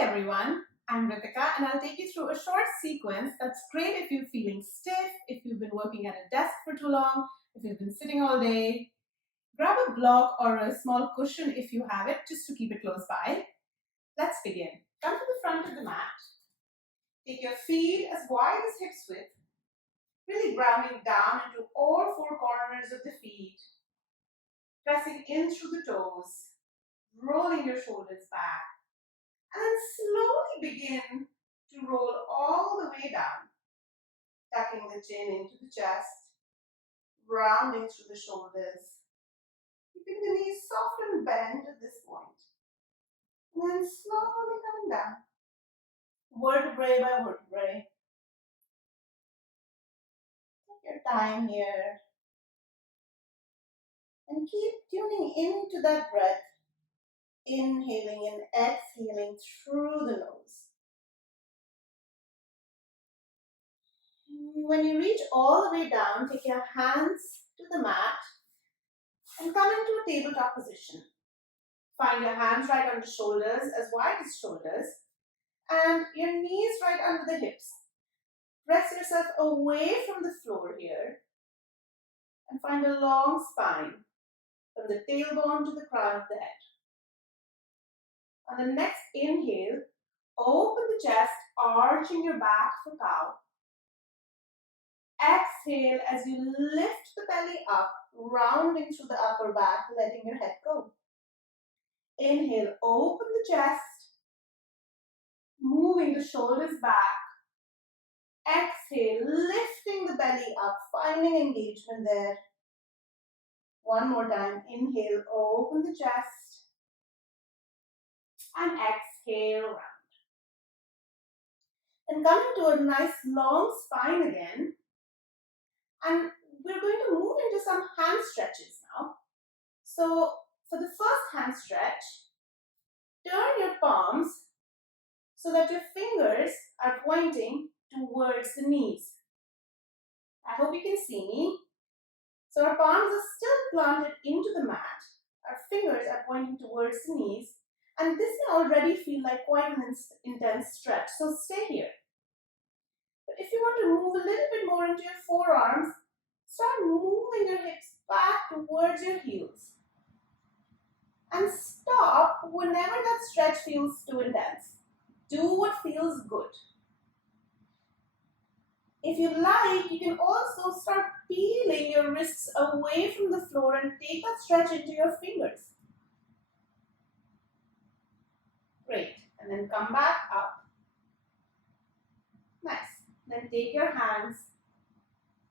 Hi everyone, I'm Ritika and I'll take you through a short sequence that's great if you're feeling stiff, if you've been working at a desk for too long, if you've been sitting all day. Grab a block or a small cushion if you have it, just to keep it close by. Let's begin. Come to the front of the mat. Take your feet as wide as hips width, really grounding down into all four corners of the feet, pressing in through the toes, rolling your shoulders back, and then slowly begin to roll all the way down, tucking the chin into the chest, rounding through the shoulders, keeping the knees soft and bent at this point, and then slowly coming down, vertebrae by vertebrae. Take your time here and keep tuning into that breath, inhaling and exhaling through the nose. When you reach all the way down, take your hands to the mat and come into a tabletop position. Find your hands right on the shoulders, as wide as shoulders, and your knees right under the hips. Press yourself away from the floor here and find a long spine from the tailbone to the crown of the head. On the next inhale, open the chest, arching your back for cow. Exhale as you lift the belly up, rounding through the upper back, letting your head go. Inhale, open the chest, moving the shoulders back. Exhale, lifting the belly up, finding engagement there. One more time. Inhale, open the chest. And exhale, round. And come into a nice long spine again. And we're going to move into some hand stretches now. So for the first hand stretch, turn your palms so that your fingers are pointing towards the knees. I hope you can see me. So our palms are still planted into the mat. Our fingers are pointing towards the knees. And this may already feel like quite an intense stretch, so stay here. But if you want to move a little bit more into your forearms, start moving your hips back towards your heels. And stop whenever that stretch feels too intense. Do what feels good. If you like, you can also start peeling your wrists away from the floor and take that stretch into your fingers. Great. And then come back up. Nice. Then take your hands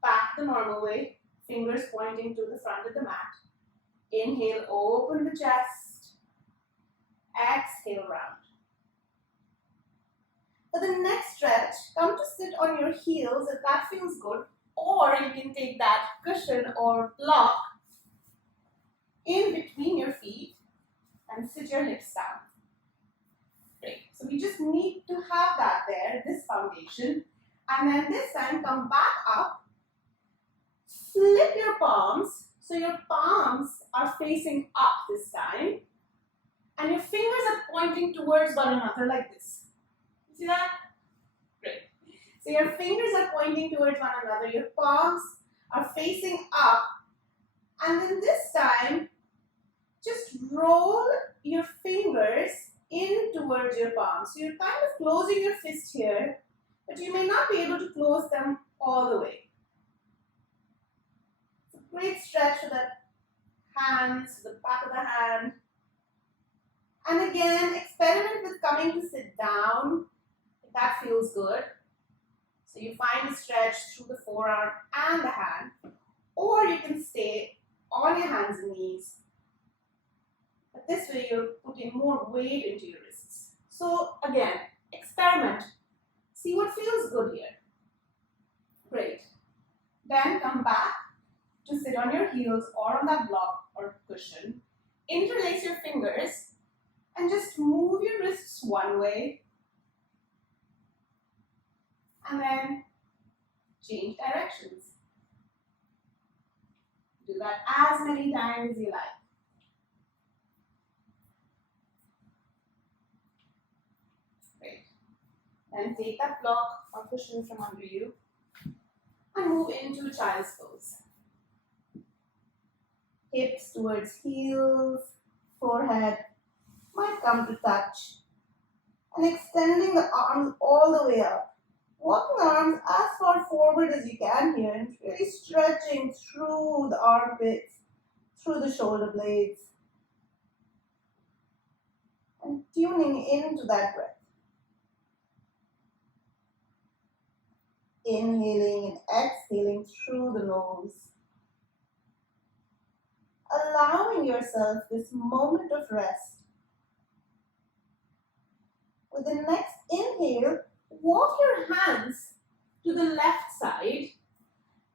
back the normal way, fingers pointing to the front of the mat. Inhale, open the chest. Exhale, round. For the next stretch, come to sit on your heels if that feels good, or you can take that cushion or block in between your feet and sit your hips down. Great. So we just need to have that there, this foundation. And then this time, come back up. Flip your palms. So your palms are facing up this time. And your fingers are pointing towards one another like this. See that? Great. So your fingers are pointing towards one another. Your palms are facing up. And then this time, just roll your fingers in towards your palms. So you're kind of closing your fist here, but you may not be able to close them all the way. It's a great stretch for the hands, the back of the hand. And again, experiment with coming to sit down if that feels good. So you find a stretch through the forearm and the hand, or you can stay on your hands and knees. But this way you're putting more weight into your wrists. So again, experiment. See what feels good here. Great. Then come back to sit on your heels or on that block or cushion. Interlace your fingers and just move your wrists one way. And then change directions. Do that as many times as you like. And take that block or cushion from under you and move into child's pose. Hips towards heels, forehead might come to touch. And extending the arms all the way up. Walking the arms as far forward as you can here and really stretching through the armpits, through the shoulder blades. And tuning into that breath. Inhaling and exhaling through the nose. Allowing yourself this moment of rest. With the next inhale, walk your hands to the left side.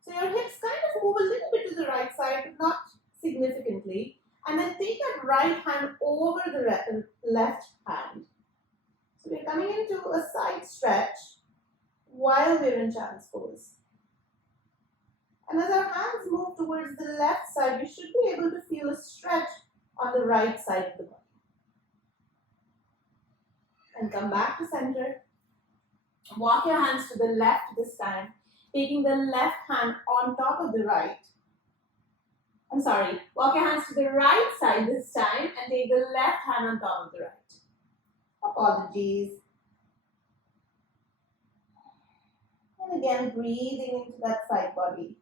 So your hips kind of move a little bit to the right side, but not significantly. And then take that right hand over the left hand. So we're coming into a side stretch while we're in child's pose. And as our hands move towards the left side, we should be able to feel a stretch on the right side of the body. And come back to center. Walk your hands to the left this time, taking the left hand on top of the right. Walk your hands to the right side this time and take the left hand on top of the right. Apologies. And again, breathing into that side body.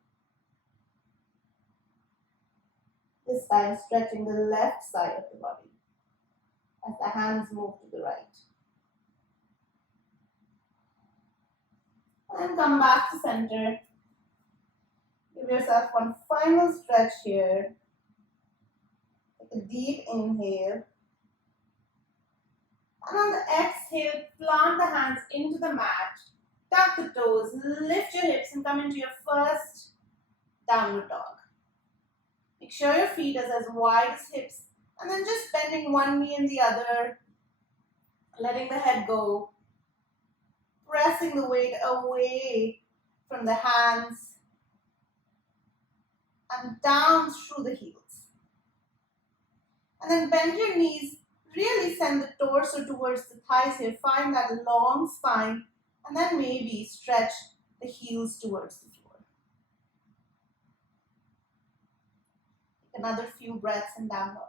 This time, stretching the left side of the body as the hands move to the right. And come back to center. Give yourself one final stretch here. Take a deep inhale. And on the exhale, plant the hands into the mat. Tuck the toes, lift your hips and come into your first downward dog. Make sure your feet are as wide as hips and then just bending one knee and the other, letting the head go, pressing the weight away from the hands and down through the heels. And then bend your knees, really send the torso towards the thighs here, find that long spine and then maybe stretch the heels towards the floor. Take another few breaths in down dog.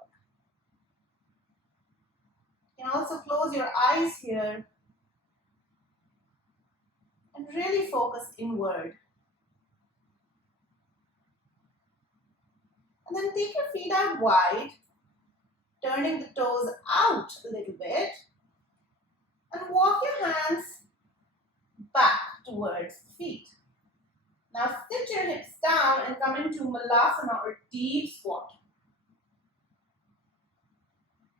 You can also close your eyes here and really focus inward. And then take your feet out wide, turning the toes out a little bit, and walk your hands back towards the feet. Now sit your hips down and come into Malasana or deep squat.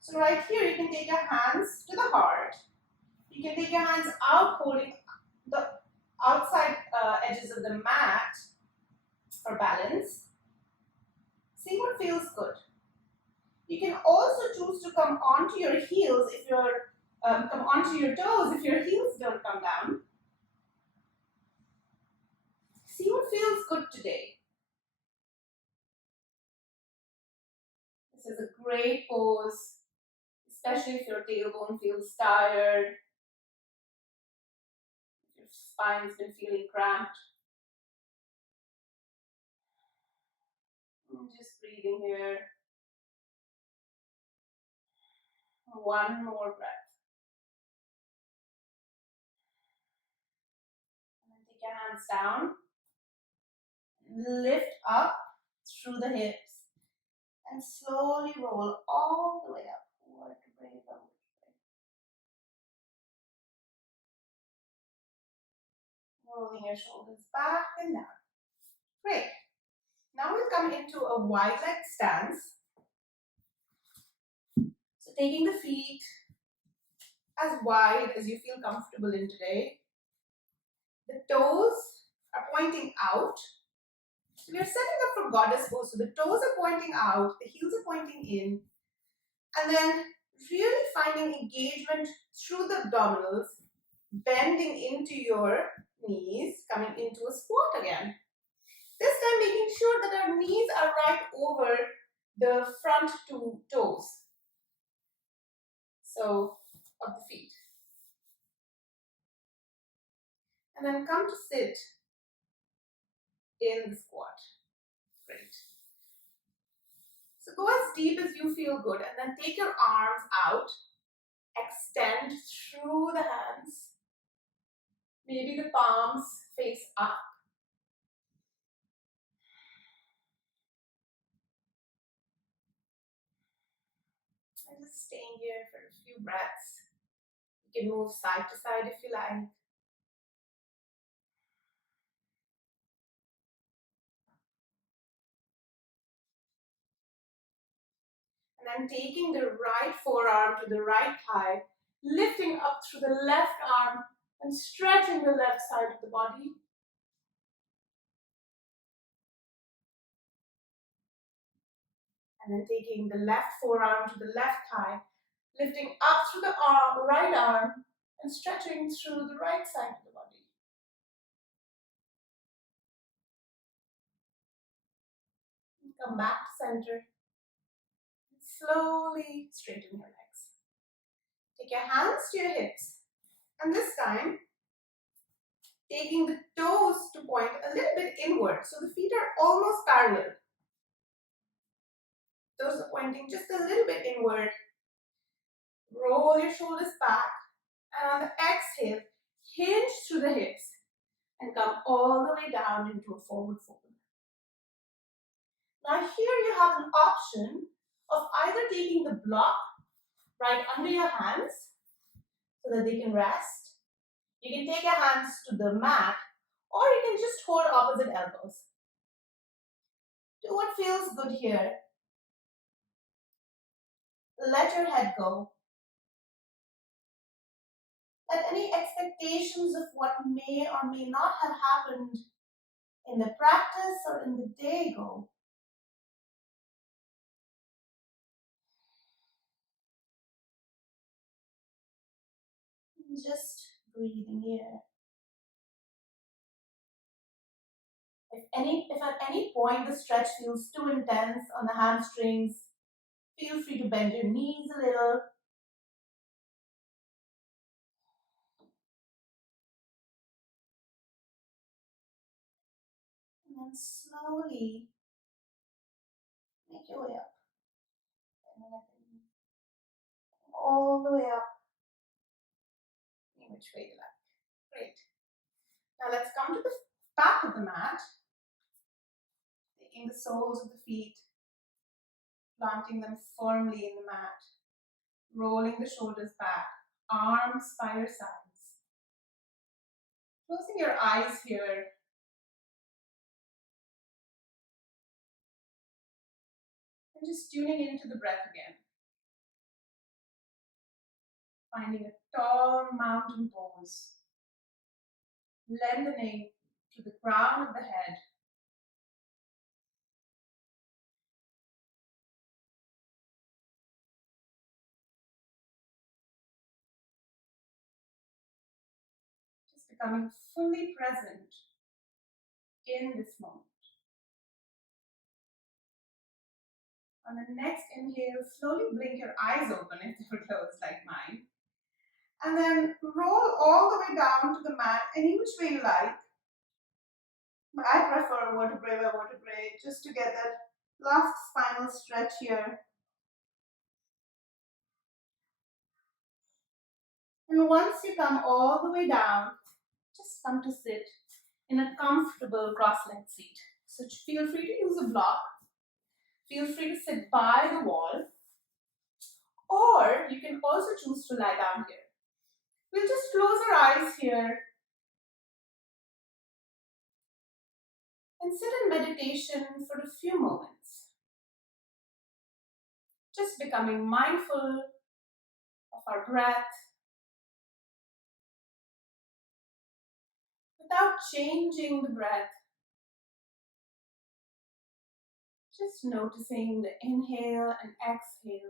So right here you can take your hands to the heart. You can take your hands out holding the outside edges of the mat for balance. See what feels good. You can also choose to come onto your heels if you're come onto your toes if your heels don't come down. See what feels good today. This is a great pose, especially if your tailbone feels tired, if your spine's been feeling cramped. And just breathing here. One more breath. And then take your hands down. Lift up through the hips and slowly roll all the way up. Rolling your shoulders back and down. Great. Now we'll come into a wide leg stance. So taking the feet as wide as you feel comfortable in today. The toes are pointing out. So we are setting up for goddess pose. So the toes are pointing out, the heels are pointing in. And then really finding engagement through the abdominals, bending into your knees, coming into a squat again. This time making sure that our knees are right over the front two toes. So, of the feet. And then come to sit in the squat. Great. So go as deep as you feel good and then take your arms out. Extend through the hands. Maybe the palms face up. And just staying here for a few breaths. You can move side to side if you like. And then taking the right forearm to the right thigh, lifting up through the left arm and stretching the left side of the body. And then taking the left forearm to the left thigh, lifting up through the right arm and stretching through the right side of the body. And come back to center. Slowly straighten your legs. Take your hands to your hips. And this time, taking the toes to point a little bit inward. So the feet are almost parallel. Toes are pointing just a little bit inward. Roll your shoulders back. And on the exhale, hinge through the hips and come all the way down into a forward fold. Now here you have an option of either taking the block right under your hands so that they can rest. You can take your hands to the mat, or you can just hold opposite elbows. Do what feels good here. Let your head go. Let any expectations of what may or may not have happened in the practice or in the day go. Just breathing here. If at any point the stretch feels too intense on the hamstrings, feel free to bend your knees a little. And then slowly make your way up. All the way up. Any which way you like. Great. Now let's come to the back of the mat. Taking the soles of the feet, planting them firmly in the mat. Rolling the shoulders back, arms by your sides. Closing your eyes here. And just tuning into the breath again. Finding a tall mountain pose. Lengthening to the crown of the head. Just becoming fully present in this moment. On the next inhale, slowly blink your eyes open if they were closed like mine. And then roll all the way down to the mat, any which way you like. But I prefer vertebrae by vertebrae, just to get that last spinal stretch here. And once you come all the way down, just come to sit in a comfortable cross-legged seat. So feel free to use a block. Feel free to sit by the wall. Or you can also choose to lie down here. We'll just close our eyes here and sit in meditation for a few moments. Just becoming mindful of our breath without changing the breath. Just noticing the inhale and exhales.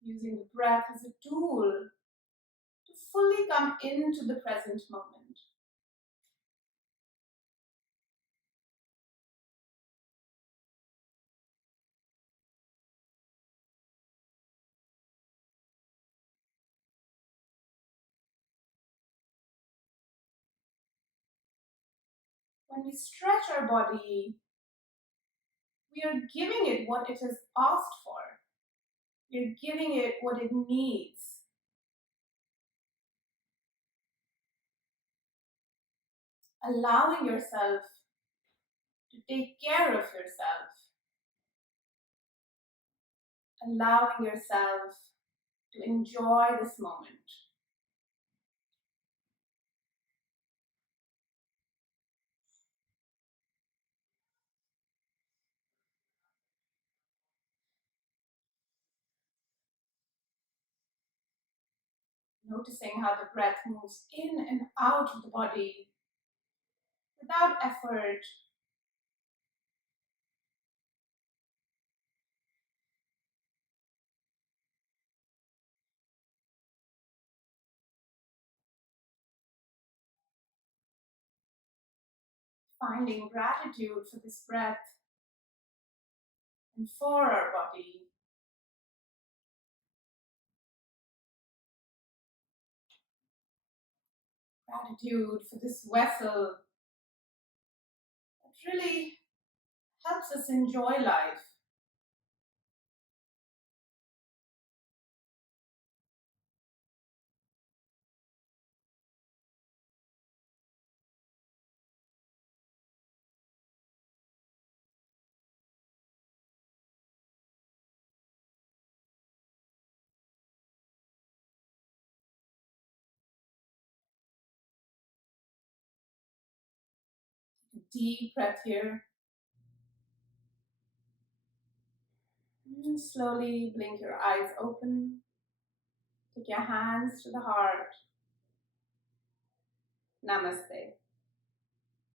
Using the breath as a tool to fully come into the present moment. When we stretch our body, we are giving it what it has asked for. We are giving it what it needs. Allowing yourself to take care of yourself. Allowing yourself to enjoy this moment. Noticing how the breath moves in and out of the body without effort. Finding gratitude for this breath and for our body. Gratitude for this vessel that really helps us enjoy life. Deep breath here. And slowly blink your eyes open. Take your hands to the heart. Namaste.